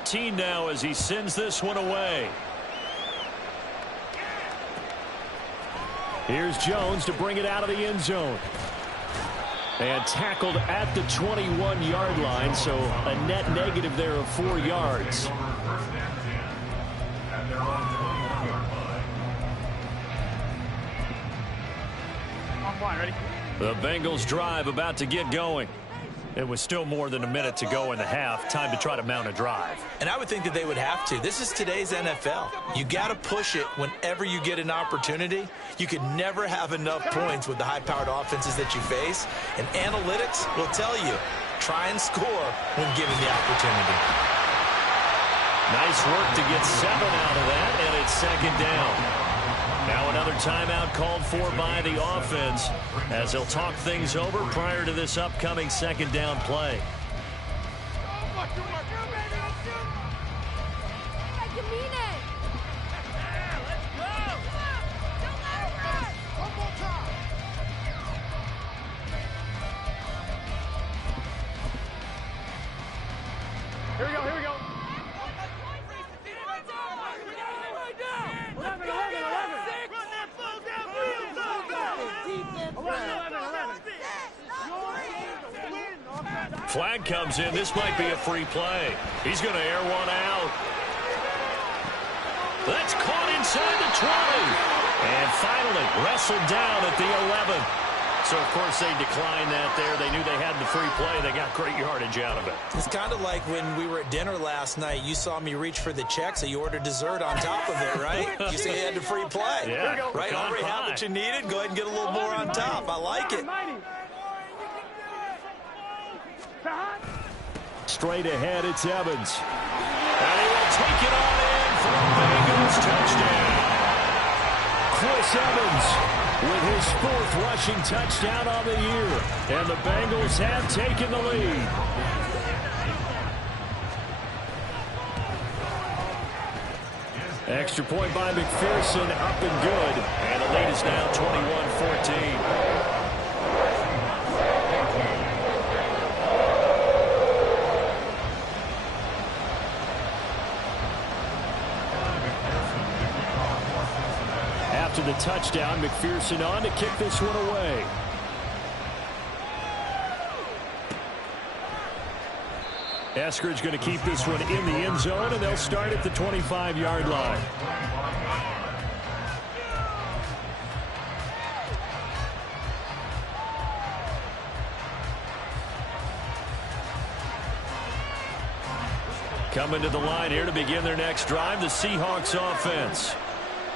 14 now as he sends this one away. Here's Jones to bring it out of the end zone. And tackled at the 21-yard line, so a net negative there of 4 yards. The Bengals drive about to get going. It was still more than a minute to go in the half. Time to try to mount a drive. And I would think that they would have to. This is today's NFL. You got to push it whenever you get an opportunity. You could never have enough points with the high-powered offenses that you face. And analytics will tell you, try and score when given the opportunity. Nice work to get 7 out of that, and it's second down. Now another timeout called for by the offense as they'll talk things over prior to this upcoming second down play. Here we go. Flag comes in. This might be a free play. He's going to air one out. That's caught inside the 20. And finally wrestled down at the 11. So, of course, they declined that there. They knew they had the free play. They got great yardage out of it. It's kind of like when we were at dinner last night. You saw me reach for the check, so you ordered dessert on top of it, right? You see you had the free play. Yeah, right? Already had what you needed. Go ahead and get a little more on top. I like it. Straight ahead, it's Evans. And he will take it on in for a Bengals touchdown. Chris Evans with his 4th rushing touchdown on the year. And the Bengals have taken the lead. Extra point by McPherson, up and good. And the lead is now 21-14. After the touchdown, McPherson on to kick this one away. Eskridge going to keep this one in the end zone, and they'll start at the 25-yard line. Coming to the line here to begin their next drive, the Seahawks offense.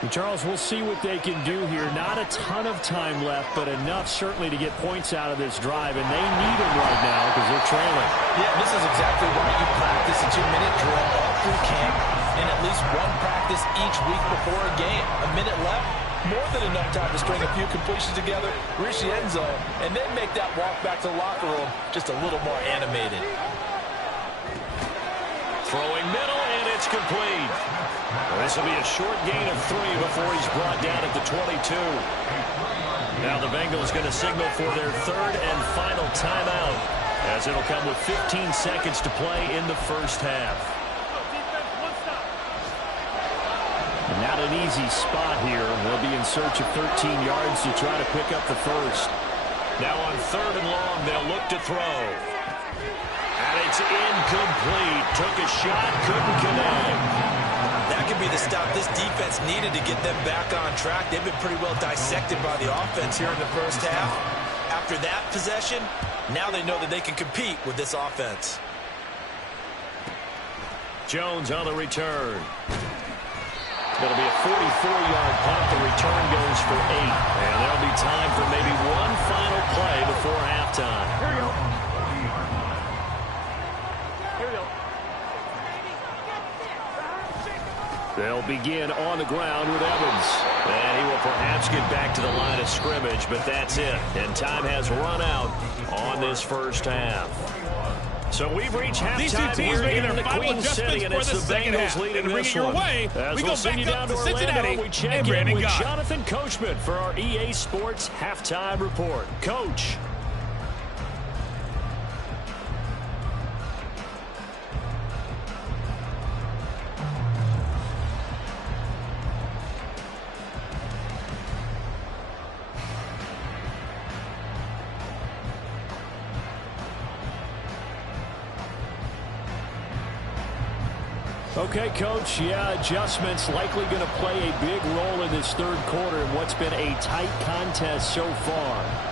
And Charles, we'll see what they can do here. Not a ton of time left, but enough certainly to get points out of this drive, and they need them right now because they're trailing. Yeah, this is exactly why you practice a 2-minute drill all through camp and at least one practice each week before a game. A minute left, more than enough time to string a few completions together, reach the end zone, and then make that walk back to the locker room just a little more animated. Throwing middle, and it's complete. This will be a short gain of 3 before he's brought down at the 22. Now the Bengals going to signal for their 3rd and final timeout, as it'll come with 15 seconds to play in the first half. Not an easy spot here. They'll be in search of 13 yards to try to pick up the first. Now on 3rd and long, they'll look to throw. And it's incomplete. Took a shot, couldn't connect. That could be the stop this defense needed to get them back on track. They've been pretty well dissected by the offense here in the first half. After that possession, now they know that they can compete with this offense. Jones on the return. It'll be a 44-yard punt. The return goes for 8. And there'll be time for maybe one final play before halftime. Here we go. Here we go. They'll begin on the ground with Evans. And he will perhaps get back to the line of scrimmage, but that's it. And time has run out on this first half. So we've reached halftime. These two teams making their final adjustments for the second half. And bring it your way, we go back up to Cincinnati we check and in Brandon with Gott. Jonathan Coachman for our EA Sports Halftime Report. Coach. Okay, Coach, yeah, adjustments likely going to play a big role in this third quarter in what's been a tight contest so far.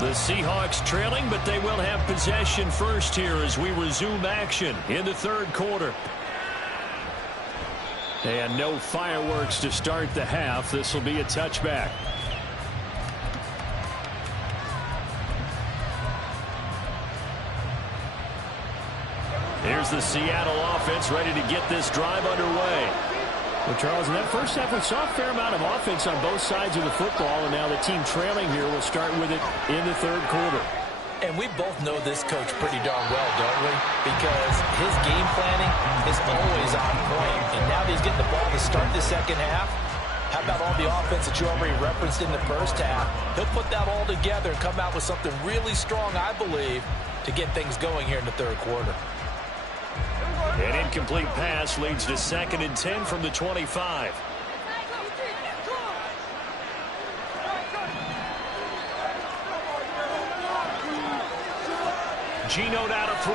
The Seahawks trailing, but they will have possession first here as we resume action in the third quarter. And no fireworks to start the half. This will be a touchback. Here's the Seattle offense ready to get this drive underway. Well, Charles, in that first half, we saw a fair amount of offense on both sides of the football, and now the team trailing here will start with it in the third quarter. And we both know this coach pretty darn well, don't we? Because his game planning is always on point, and now that he's getting the ball to start the second half, how about all the offense that you already referenced in the first half? He'll put that all together and come out with something really strong, I believe, to get things going here in the third quarter. An incomplete pass leads to 2nd and 10 from the 25. Geno now to throw.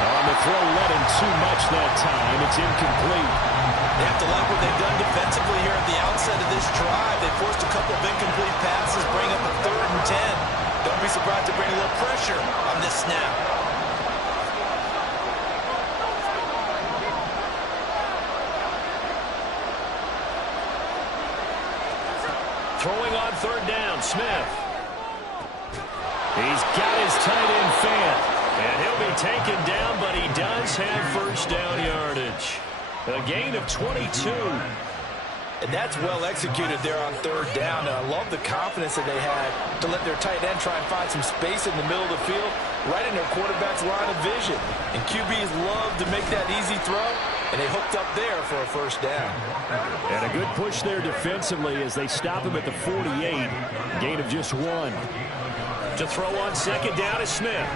On the throw, let him too much that time. It's incomplete. They have to like what they've done defensively here at the outset of this drive. They forced a couple of incomplete passes, bring up a 3rd and 10. Don't be surprised to bring a little pressure on this snap. Throwing on 3rd down, Smith. He's got his tight end Fant. And he'll be taken down, but he does have 1st down yardage. A gain of 22. And that's well executed there on 3rd down. And I love the confidence that they had to let their tight end try and find some space in the middle of the field, right in their quarterback's line of vision. And QBs love to make that easy throw, and they hooked up there for a 1st down. And a good push there defensively as they stop him at the 48. Gain of just 1. To throw on 2nd down is Smith.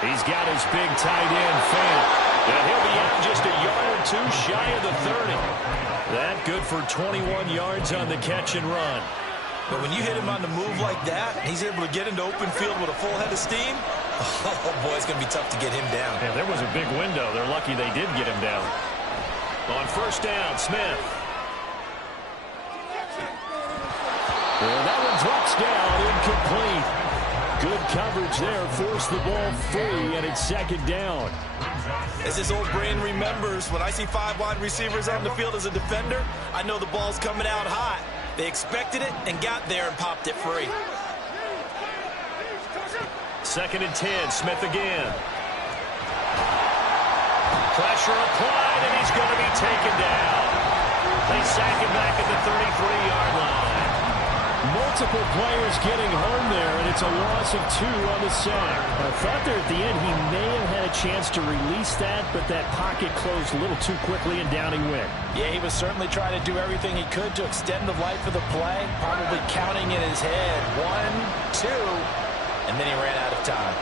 He's got his big tight end, Fant. And he'll be out just a yard or 2 shy of the 30. That good for 21 yards on the catch and run. But when you hit him on the move like that, he's able to get into open field with a full head of steam. Oh, boy, it's going to be tough to get him down. Yeah, there was a big window. They're lucky they did get him down. On 1st down, Smith. Well, that one drops down, incomplete. Good coverage there, forced the ball free, and it's 2nd down. As his old brain remembers, when I see 5 wide receivers on the field as a defender, I know the ball's coming out hot. They expected it and got there and popped it free. 2nd and 10, Smith again. Pressure applied, and he's going to be taken down. They sack him back at the 33-yard line. Multiple players getting home there, and it's a loss of 2 on the sack. I thought there at the end he may have had a chance to release that, but that pocket closed a little too quickly, and down he went. Yeah, he was certainly trying to do everything he could to extend the life of the play, probably counting in his head 1, 2, and then he ran out of time.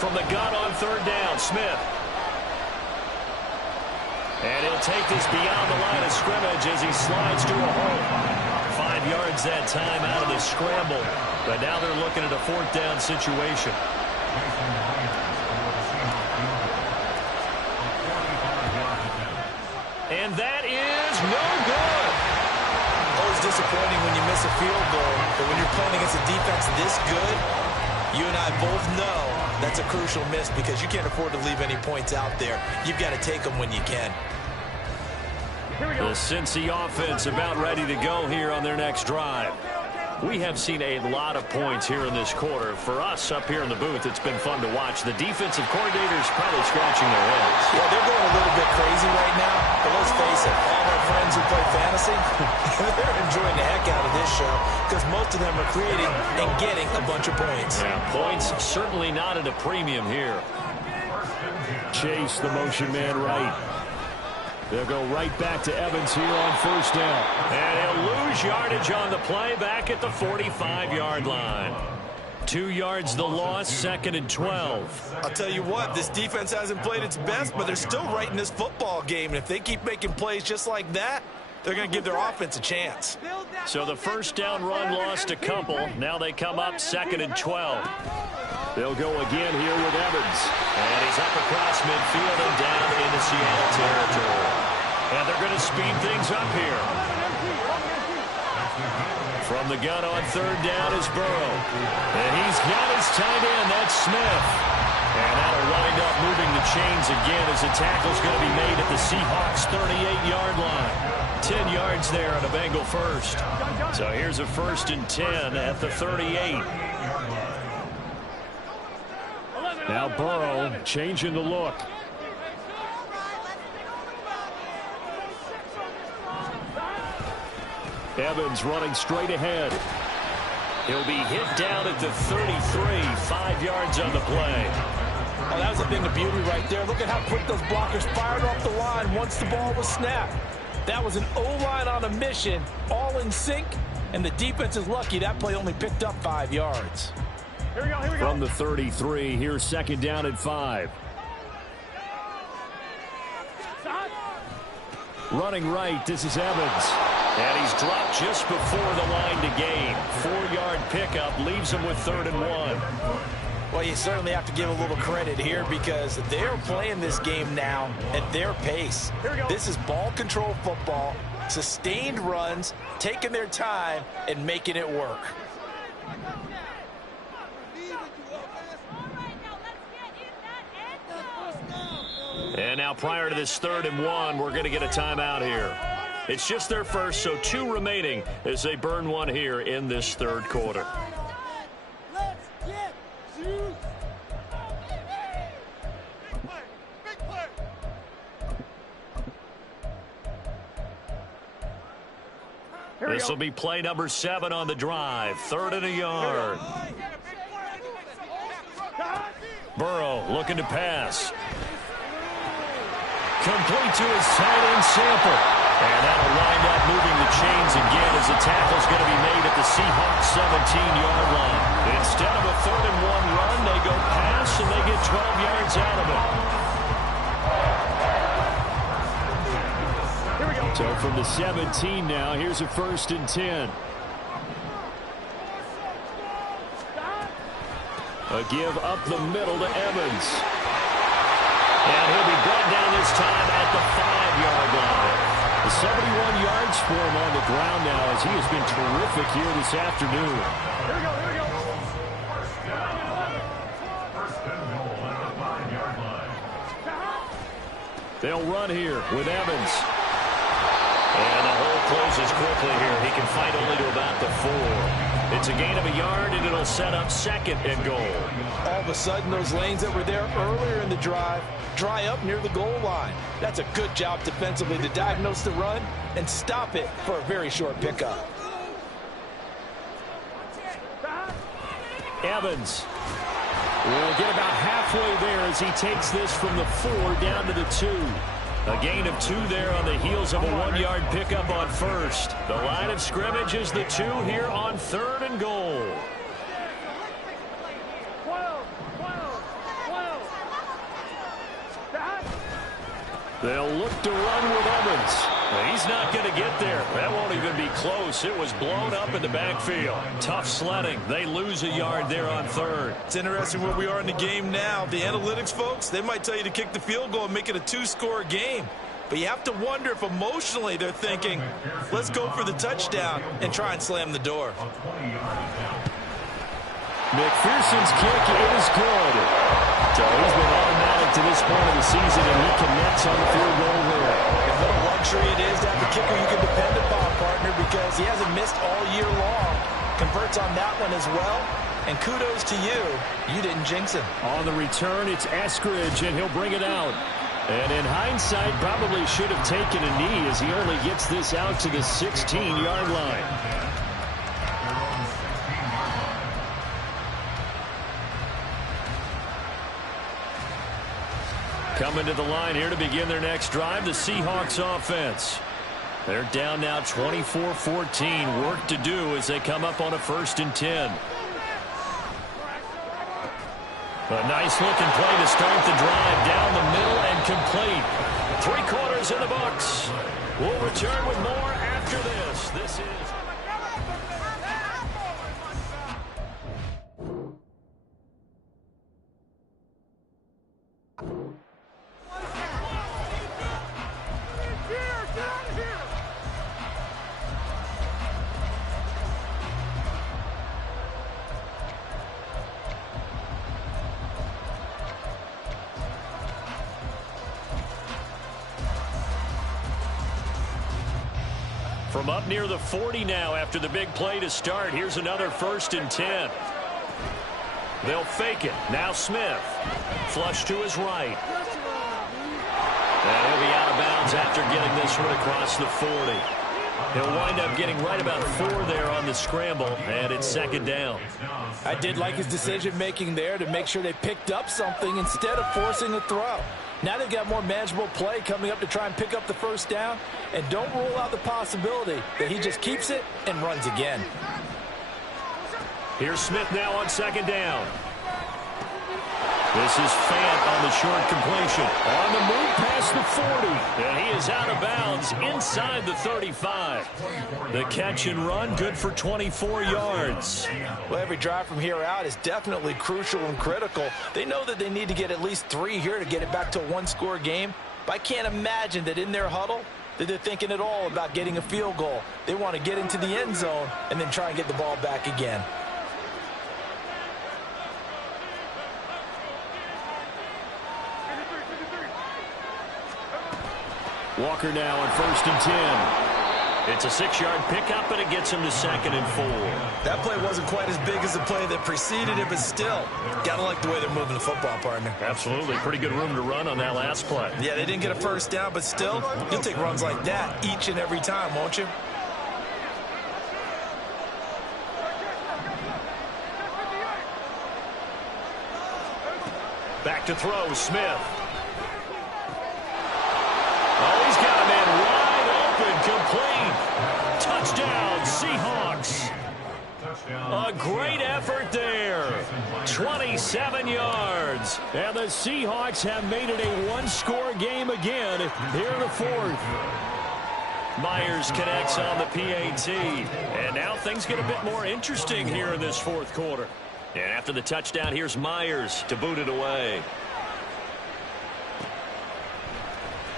From the gun on 3rd down, Smith. And he'll take this beyond the line of scrimmage as he slides to a hole. 5 yards that time out of the scramble. But now they're looking at a 4th down situation. And that is no good. Always disappointing when you miss a field goal. But when you're playing against a defense this good, you and I both know that's a crucial miss because you can't afford to leave any points out there. You've got to take them when you can. The Cincy offense about ready to go here on their next drive. We have seen a lot of points here in this quarter. For us up here in the booth, it's been fun to watch. The defensive coordinators probably scratching their heads. Yeah, they're going a little bit crazy right now. But let's face it, all our friends who play fantasy, they're enjoying the heck out of this show because most of them are creating and getting a bunch of points. Yeah, points certainly not at a premium here. Chase the motion man right. They'll go right back to Evans here on first down. And he'll lose yardage on the play back at the 45-yard line. 2 yards the loss, 2nd and 12. I'll tell you what, this defense hasn't played its best, but they're still right in this football game. And if they keep making plays just like that, they're going to give their offense a chance. So the first down run lost a couple. Now they come up 2nd and 12. They'll go again here with Evans. And he's up across midfield and down into Seattle territory. And they're going to speed things up here. From the gun on 3rd down is Burrow. And he's got his tight end. That's Smith. And that'll wind up moving the chains again as the tackle's going to be made at the Seahawks' 38-yard line. 10 yards there on a Bengal first. So here's a 1st and 10 at the 38. Now Burrow changing the look. Evans running straight ahead. He'll be hit down at the 33, 5 yards on the play. Oh, that was a thing of beauty right there. Look at how quick those blockers fired off the line once the ball was snapped. That was an O-line on a mission, all in sync, and the defense is lucky that play only picked up 5 yards. Here we go, here we go. From the 33, here's 2nd down and 5. Running right, this is Evans. And he's dropped just before the line to gain. 4-yard pickup leaves him with 3rd and 1. Well, you certainly have to give a little credit here because they're playing this game now at their pace. This is ball control football, sustained runs, taking their time, and making it work. And now prior to this 3rd and 1, we're going to get a timeout here. It's just their first, so 2 remaining as they burn one here in this 3rd quarter. This will be play number 7 on the drive. 3rd and a yard. Burrow looking to pass. Complete to his tight end Sample. And that'll wind up moving the chains again as the tackle's going to be made at the Seahawks 17-yard line. Instead of a 3rd and 1 run, they go pass and they get 12 yards out of it. Here we go. So from the 17 now, here's a 1st and 10. A give up the middle to Evans. And he'll be brought down this time at the 5-yard line. The 71 yards for him on the ground now as he has been terrific here this afternoon. Here we go, here we go. They'll run here with Evans. And the hole closes quickly here. He can fight only to about the 4. It's a gain of a yard, and it'll set up 2nd and goal. All of a sudden, those lanes that were there earlier in the drive dry up near the goal line. That's a good job defensively to diagnose the run and stop it for a very short pickup. Evans will get about halfway there as he takes this from the 4 down to the 2. A gain of 2 there on the heels of a 1-yard pickup on 1st. The line of scrimmage is the 2 here on 3rd and goal. 12. They'll look to run with Evans. He's not going to get there. That won't even be close. It was blown up in the backfield. Tough sledding. They lose a yard there on 3rd. It's interesting where we are in the game now. The analytics folks, they might tell you to kick the field goal and make it a 2-score game. But you have to wonder if emotionally they're thinking, let's go for the touchdown and try and slam the door. McPherson's kick is good. So he's been automatic to this point of the season, and he connects on the field goal there. And what a luxury it is to have a kicker you can depend upon, partner, because he hasn't missed all year long. Converts on that one as well. And kudos to you. You didn't jinx him. On the return, it's Eskridge, and he'll bring it out. And in hindsight, probably should have taken a knee as he only gets this out to the 16-yard line. Coming to the line here to begin their next drive, the Seahawks offense. They're down now 24-14. Work to do as they come up on a 1st and 10. A nice-looking play to start the drive down the middle and complete. 3 quarters in the books. We'll return with more after this. This is... From up near the 40 now after the big play to start. Here's another 1st and 10. They'll fake it. Now Smith. Flush to his right. And he'll be out of bounds after getting this one across the 40. He'll wind up getting right about 4 there on the scramble, and it's 2nd down. I did like his decision-making there to make sure they picked up something instead of forcing a throw. Now they've got more manageable play coming up to try and pick up the 1st down. And don't rule out the possibility that he just keeps it and runs again. Here's Smith now on 2nd down. This is Fant on the short completion. On the move past the 40. And he is out of bounds inside the 35. The catch and run good for 24 yards. Well, every drive from here out is definitely crucial and critical. They know that they need to get at least 3 here to get it back to a 1-score game. But I can't imagine that in their huddle that they're thinking at all about getting a field goal. They want to get into the end zone and then try and get the ball back again. Walker now on 1st and 10. It's a 6-yard pickup, and it gets him to 2nd and 4. That play wasn't quite as big as the play that preceded it, but still, gotta like the way they're moving the football, partner. Absolutely. Pretty good room to run on that last play. Yeah, they didn't get a 1st down, but still, you'll take runs like that each and every time, won't you? Back to throw, Smith. Oh, he's got a man wide open, complete. Touchdown, Seahawks. A great effort there. 27 yards. And the Seahawks have made it a 1-score game again here in the 4th. Myers connects on the PAT. And now things get a bit more interesting here in this 4th quarter. And after the touchdown, here's Myers to boot it away.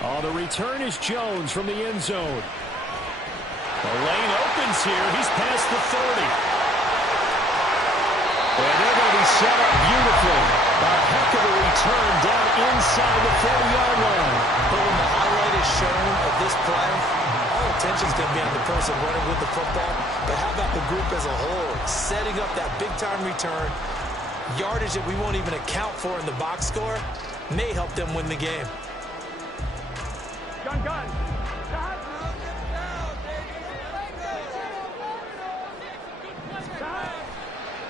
On the return is Jones from the end zone. The lane opens here. He's past the 30. And they're going to be set up beautifully. A heck of a return down inside the 40-yard line. But when the highlight is shown of this play, all attention is going to be on the person running with the football. But how about the group as a whole? Setting up that big-time return, yardage that we won't even account for in the box score, may help them win the game. Gun.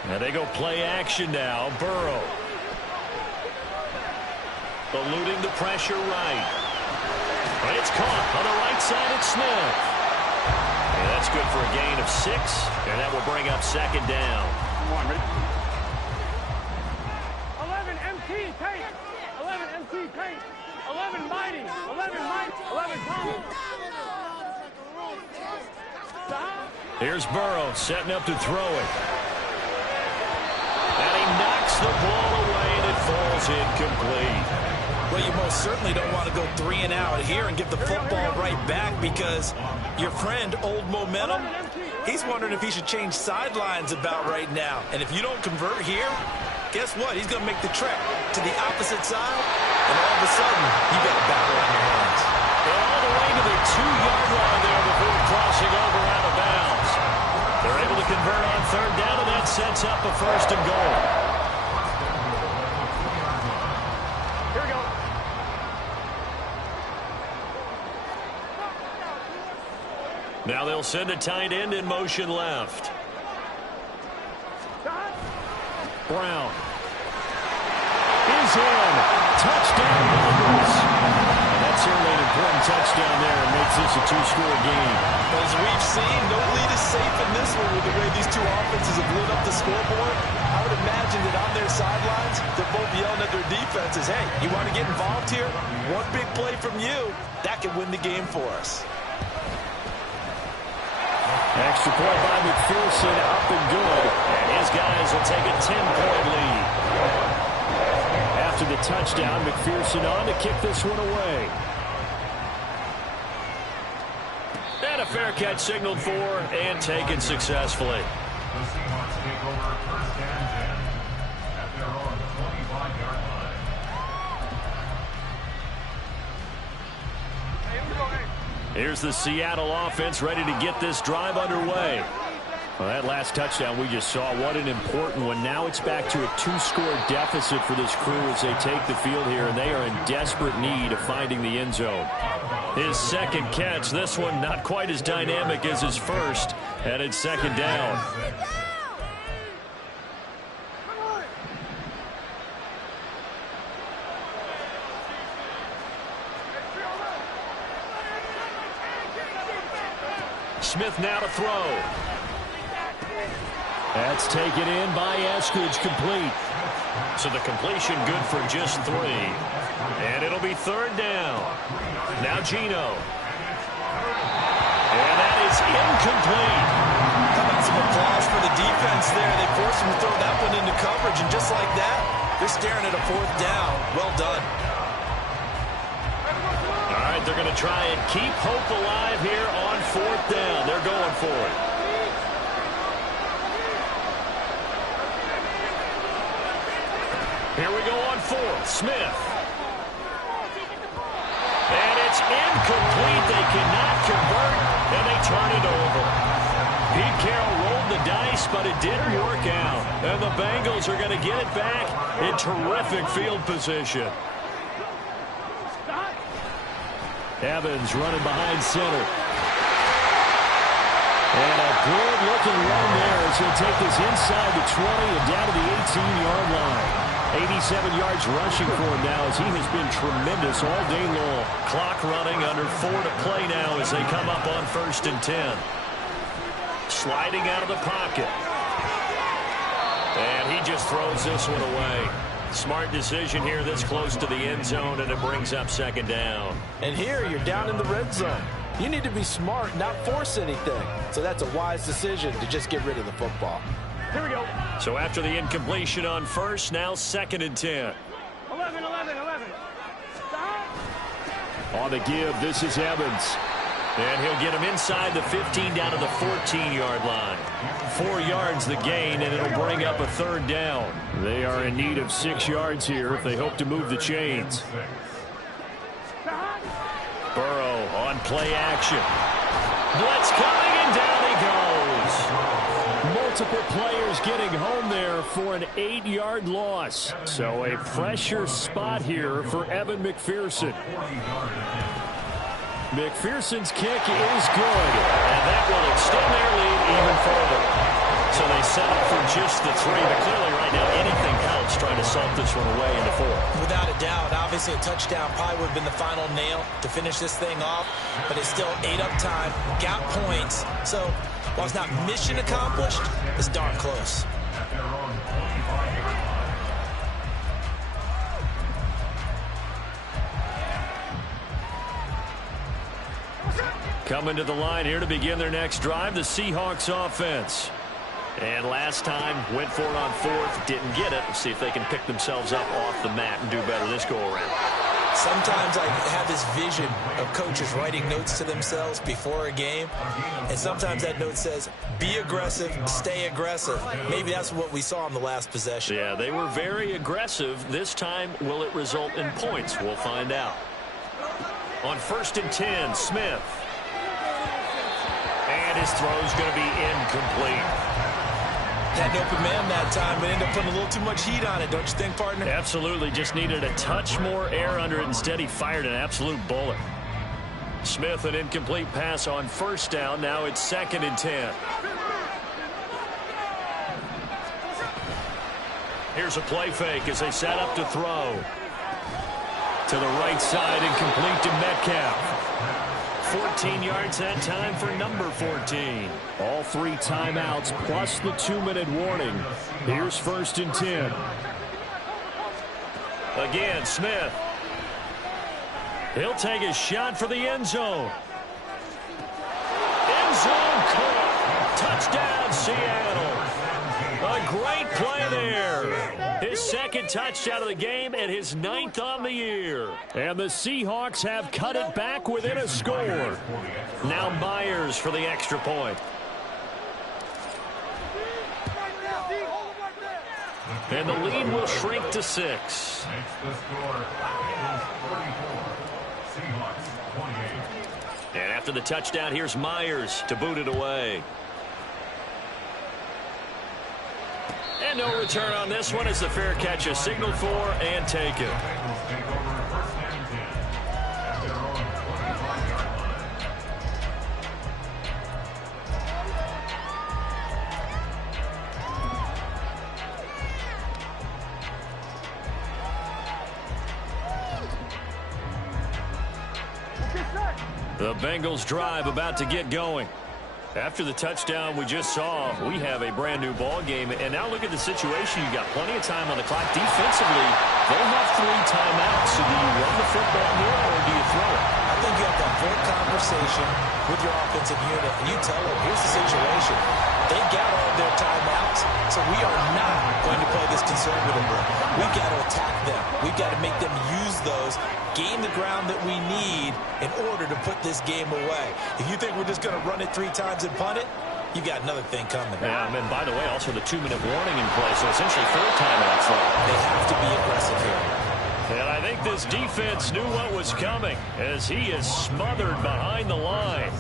Now they go play action now. Burrow. Eluding the pressure right. And it's caught on the right side at Smith. And that's good for a gain of 6. And that will bring up 2nd down. Come on, ready? 11 MT paint. 11 MT paint. 11 mighty. 11 Mike. 11 Tommy. Here's Burrow setting up to throw it. And he knocks the ball away, and it falls incomplete. Well, you most certainly don't want to go 3 and out here and give the football right back, because your friend, Old Momentum, he's wondering if he should change sidelines about right now. And if you don't convert here, guess what? He's going to make the trek to the opposite side, and all of a sudden, you got a battle on your hands. And all the way to the 2-yard line there before crossing over out of bounds. They're able to to convert on third down, and that sets up a first and goal. Here we go. Now they'll send a tight end in motion left. Brown is in. Touchdown, Bengals. That's certainly an important touchdown there and makes this a two-score game. As we've seen, no lead is safe in this one with the way these two offenses have lit up the scoreboard. I would imagine that on their sidelines, they're both yelling at their defenses, hey, you want to get involved here? One big play from you, that can win the game for us. Extra point by McPherson, up and good. And his guys will take a 10-point lead. After the touchdown, McPherson on to kick this one away. And a fair catch signaled for and taken successfully. The Seahawks take over first and 10 at their own 25-yard line. Here's the Seattle offense ready to get this drive underway. Well, that last touchdown we just saw, what an important one. Now it's back to a two-score deficit for this crew as they take the field here, and they are in desperate need of finding the end zone. His second catch, this one not quite as dynamic as his first, and it's second down. Smith now to throw. That's taken in by Eskridge, complete. So the completion good for just 3. And it'll be third down. Now Geno. And that is incomplete. How about some applause for the defense there? They forced him to throw that one into coverage, and just like that, they're staring at a fourth down. Well done. All right, they're going to try and keep hope alive here on fourth down. They're going for it. Here we go on fourth. Smith. And it's incomplete. They cannot convert, and they turn it over. Pete Carroll rolled the dice, but it didn't work out. And the Bengals are going to get it back in terrific field position. Evans running behind center. And a good-looking run there as he'll take this inside the 20 and down to the 18-yard line. 87 yards rushing for him now as he has been tremendous all day long. Clock running, under 4 to play now as they come up on first and 10. Sliding out of the pocket. And he just throws this one away. Smart decision here this close to the end zone, and it brings up second down. And here you're down in the red zone. You need to be smart, not force anything. So that's a wise decision to just get rid of the football. Here we go. So after the incompletion on first, now second and 10. 11. Stop. On the give, this is Evans. And he'll get him inside the 15 down to the 14-yard line. 4 yards the gain, and it'll bring up a third down. They are in need of 6 yards here if they hope to move the chains. Burrow on play action. Blitz coming, and down he goes. Multiple players getting home there for an 8-yard loss. So a pressure spot here for Evan McPherson. McPherson's kick is good, and that will extend their lead even further. So they settle for just the 3, but clearly right now anything helps trying to salt this one away into 4. Without a doubt, obviously a touchdown probably would have been the final nail to finish this thing off, but it's still ate up time, got points. So while it's not mission accomplished, it's darn close. Coming to the line here to begin their next drive, the Seahawks offense. And last time, went for it on fourth, didn't get it. Let's see if they can pick themselves up off the mat and do better this go-around. Sometimes I have this vision of coaches writing notes to themselves before a game, and sometimes that note says, be aggressive, stay aggressive. Maybe that's what we saw in the last possession. Yeah, they were very aggressive. This time, will it result in points? We'll find out. On first and 10, Smith. And his throw is going to be incomplete. Had an open man that time, but ended up putting a little too much heat on it, don't you think, partner? Absolutely. Just needed a touch more air under it. Instead, he fired an absolute bullet. Smith, an incomplete pass on first down. Now it's 2nd and 10. Here's a play fake as they set up to throw. To the right side and complete to Metcalf. 14 yards that time for number 14. All 3 timeouts plus the 2-minute warning. Here's 1st and 10. Again, Smith. He'll take a shot for the end zone. End zone caught. Touchdown, Seattle. A great play there. His 2nd touchdown of the game and his 9th on the year. And the Seahawks have cut it back within a score. Now Myers for the extra point. And the lead will shrink to 6. Makes the score. Bengals 44. Seahawks 28. And after the touchdown, here's Myers to boot it away. And no return on this one as the fair catch is signaled for and taken. Bengals take over 1st and 10 at their own 25-yard line. The Bengals drive about to get going. After the touchdown we just saw, we have a brand new ball game. And now look at the situation. You got plenty of time on the clock. Defensively, they'll have 3 timeouts. So do you run the football more or do you throw it? I think you have that full conversation with your offensive unit, and you tell them, here's the situation. They got all of their timeouts, so we are not going to play this conservatively. We've got to attack them. We've got to make them use those, gain the ground that we need in order to put this game away. If you think we're just going to run it 3 times and punt it, you got another thing coming. Yeah, and by the way, also the 2-minute warning in play, so essentially 4 timeouts left. They have to be aggressive here. And I think this defense knew what was coming as he is smothered behind the line.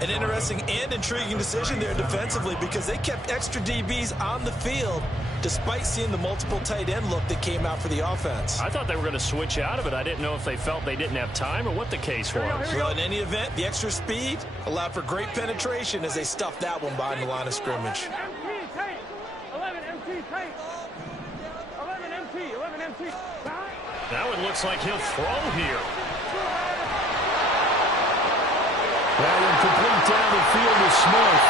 An interesting and intriguing decision there defensively because they kept extra DBs on the field despite seeing the multiple tight end look that came out for the offense. I thought they were going to switch out of it. I didn't know if they felt they didn't have time or what the case was. Well, in any event, the extra speed allowed for great penetration as they stuffed that one behind the line of scrimmage. 11 MT tape. 11 MT. 11 MT. Now it looks like he'll throw here. That incomplete down the field to Smith.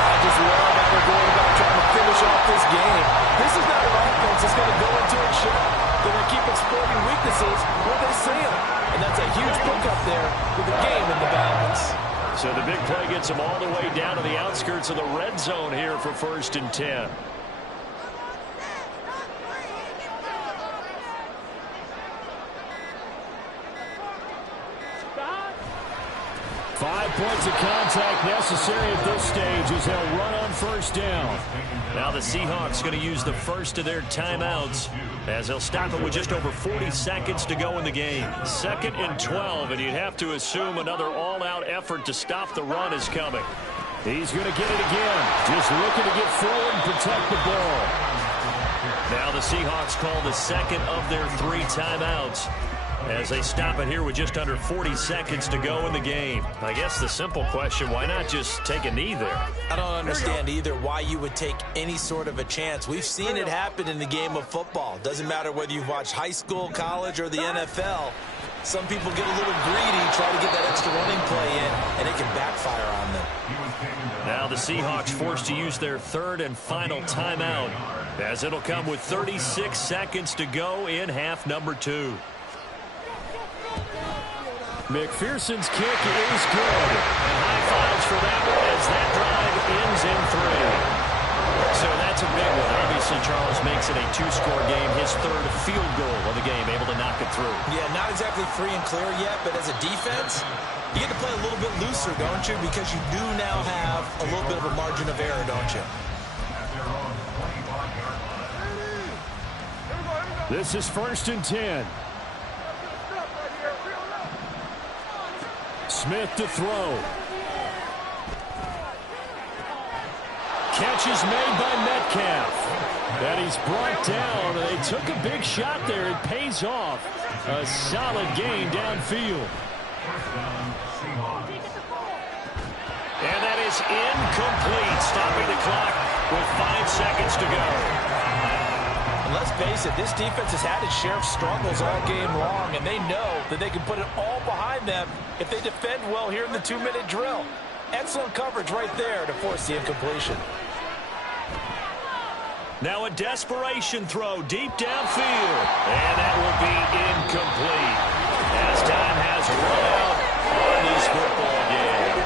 I just love how they're going about trying to finish off this game. This is not an offense that's going to go into a shell. They're going to keep exploiting weaknesses where they see them. And that's a huge pickup there with the game in the balance. So the big play gets them all the way down to the outskirts of the red zone here for 1st and 10. 5 points of contact necessary at this stage as they'll run on 1st down. Now the Seahawks going to use the first of their timeouts as they'll stop it with just over 40 seconds to go in the game. 2nd and 12, and you'd have to assume another all-out effort to stop the run is coming. He's going to get it again. Just looking to get forward and protect the ball. Now the Seahawks call the 2nd of their 3 timeouts as they stop it here with just under 40 seconds to go in the game. I guess the simple question, why not just take a knee there? I don't understand either why you would take any sort of a chance. We've seen it happen in the game of football. Doesn't matter whether you've watched high school, college, or the NFL. Some people get a little greedy, try to get that extra running play in, and it can backfire on them. Now the Seahawks forced to use their 3rd and final timeout as it'll come with 36 seconds to go in half number 2. McPherson's kick is good. And high fives for that one as that drive ends in 3. So that's a big one. Obviously, Charles makes it a 2-score game. His 3rd field goal of the game, able to knock it through. Yeah, not exactly free and clear yet, but as a defense, you get to play a little bit looser, don't you? Because you do now have a little bit of a margin of error, don't you? This is 1st and 10. Smith to throw. Catch is made by Metcalf. And he's brought down. They took a big shot there. It pays off. A solid gain downfield. And that is incomplete, stopping the clock with 5 seconds to go. And let's face it, this defense has had its share of struggles all game long, and they know that they can put it all behind them if they defend well here in the 2-minute drill. Excellent coverage right there to force the incompletion. Now a desperation throw deep downfield. And that will be incomplete. As time has run out on this football game.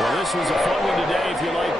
Well, this was a fun one today if you like